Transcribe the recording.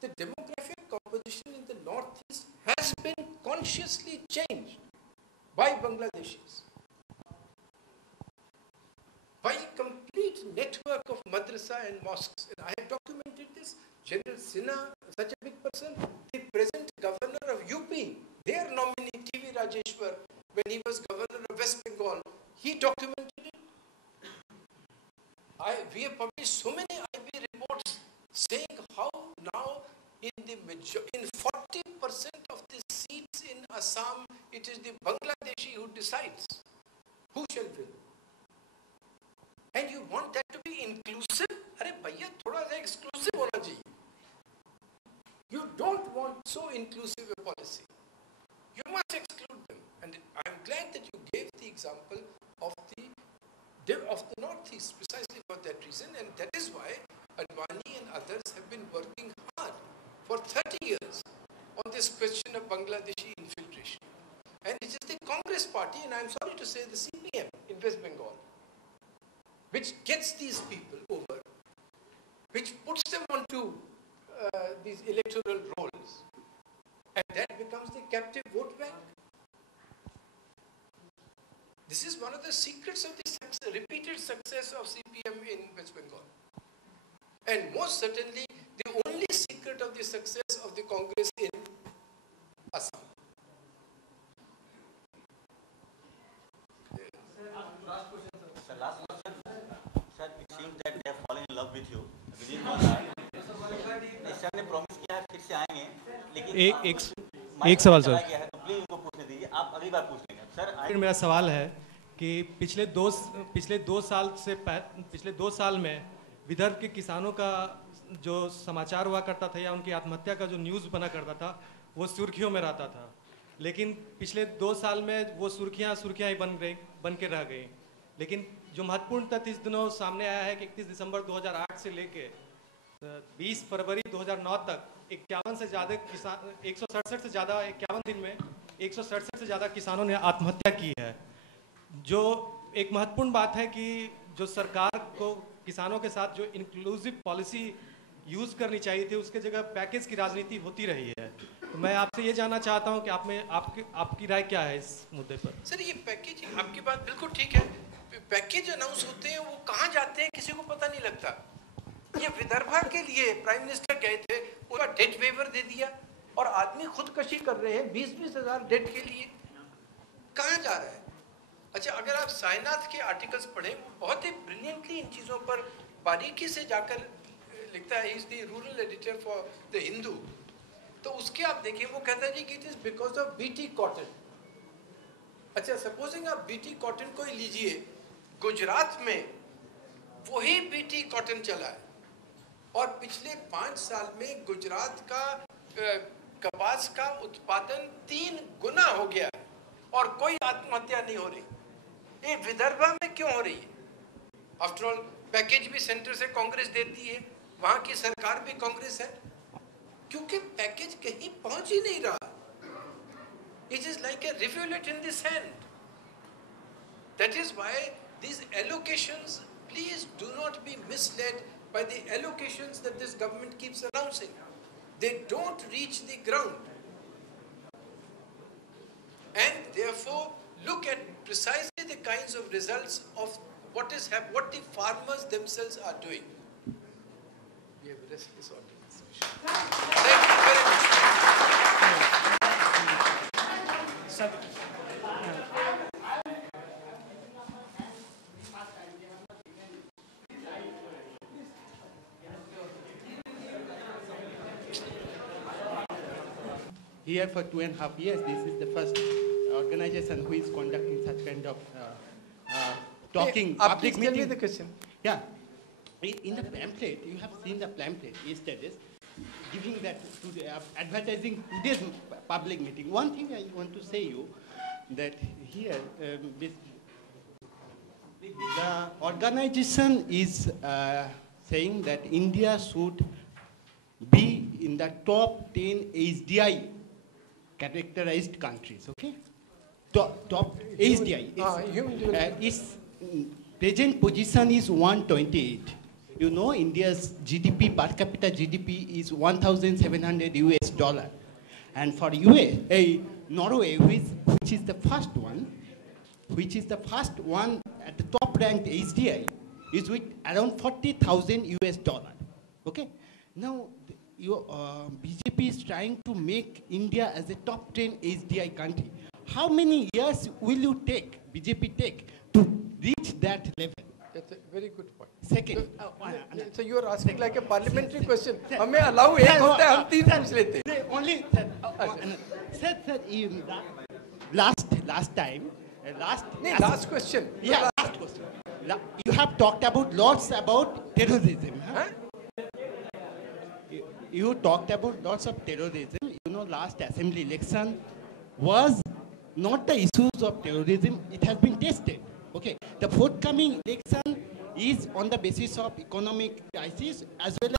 the demographic composition in the northeast has been consciously changed by Bangladeshis. By a complete network of madrasa and mosques. And I have documented this. General Sinha, such a big person, the present governor of UP, their nominee TV Rajeshwar, when he was governor of West Bengal, he documented it. We have published so many IB reports saying how now in 40% of the seats in Assam, it is the Bangladeshi who decides who shall win. And you want that to be inclusive? Arey bhaiya, thoda sa exclusive hona chahiye. You don't want so inclusive a policy. You must exclude them. And I'm glad that you gave the example of the Northeast precisely for that reason. And that is why Advani and others have been working hard for 30 years on this question of Bangladeshi infiltration. And it is the Congress party, and I'm sorry to say the CPM in West Bengal, which gets these people over, which puts them onto these electoral rolls, and that becomes the captive vote bank. This is one of the secrets of the repeated success of CPM in West Bengal. And most certainly, the only secret of the success of the Congress in Assam. Last question, sir. It seems that they have fallen in love with you. Within 1 hour. Sir ने promise किया है फिर से आएंगे, लेकिन एक सवाल sir, तो प्लीज उनको पूछने दीजिए, आप अगली बार पूछ लेंगे सर। मेरा सवाल है कि पिछले दो साल में विदर्भ के किसानों का जो समाचार हुआ करता था या उनकी आत्महत्या का जो न्यूज़ बना करता था वो सुर्खियों में रहता था, लेकिन पिछले 2 साल में वो सुर्खियां ही बन के रह गई। लेकिन जो महत्वपूर्ण तथ्य इस दिनों सामने आया है कि 31 दिसंबर 2008 से लेके 20 फरवरी 2009 तक 51 से ज़्यादा किसान 167 से ज़्यादा 51 दिन में 167 से ज़्यादा किसानों ने आत्महत्या की है। जो एक महत्वपूर्ण बात है कि जो सरकार को किसानों के साथ जो इंक्लूसिव पॉलिसी यूज़ करनी चाहिए थी, उसके जगह पैकेज की राजनीति होती रही है। तो मैं आपसे ये जानना चाहता हूँ कि आपकी राय क्या है इस मुद्दे पर? सर, ये पैकेज, आपकी बात बिल्कुल ठीक है। पैकेज अनाउंस होते हैं, वो कहाँ जाते हैं किसी को पता नहीं लगता। ये विदर्भा के लिए प्राइम मिनिस्टर गए थे, उनका डेट वेवर दे दिया और आदमी खुदकशी कर रहे हैं 20-20 हज़ार डेट के लिए। कहाँ जा रहा है? अच्छा, अगर आप साईनाथ के आर्टिकल्स पढ़ें, बहुत ही ब्रिलियंटली इन चीज़ों पर बारीकी से जाकर लिखता है। Is the rural editor for the Hindu. तो उसके आप देखिए, वो कहता है जी कि it is because of BT cotton. अच्छा, सपोजिंग आप बीटी कॉटन को ही लीजिए, गुजरात में वही बीटी कॉटन चला है और पिछले 5 साल में गुजरात का कपास का उत्पादन 3 गुना हो गया है और कोई आत्महत्या नहीं हो रही। ये विदर्भा में क्यों हो रही है? आफ्टर ऑल पैकेज भी सेंटर से कांग्रेस देती है, वहां की सरकार भी कांग्रेस है, क्योंकि पैकेज कहीं पहुंच ही नहीं रहा। It is like a rivulet in the sand. That is why these allocations, please do not be misled by the allocations that this government keeps announcing. They don't reach the ground. And therefore, look at precisely the kinds of results of what the farmers themselves are doing. We have a restless audience. Thank you very much. Here for 2.5 years, this is the first organization who is conducting such kind of talking public meeting. Tell me the question. Yeah, in the pamphlet, you have seen the pamphlet yesterday's, giving that to the, advertising today's public meeting. One thing I want to say you that here the organization is saying that India should be in the top 10 HDI characterized countries, okay? Top HDI. Its present position is 128. You know, India's GDP, per capita GDP is $1,700, and for Norway, which is the first one, at the top ranked HDI, is with around $40,000. Okay, now BJP is trying to make India as a top 10 HDI country. How many years will you BJP take to reach that level? That's a very good point. Second, So you are asking like a parliamentary question. हमें allow एक होता है, हम तीन पूछ लेते हैं. Only, sir, last time, Last question. Yeah, last question. You have talked about lots about terrorism. Huh? You talked about lots of terrorism. You know, last assembly election was not the issues of terrorism. It has been tested. Okay. The forthcoming election is on the basis of economic crisis as well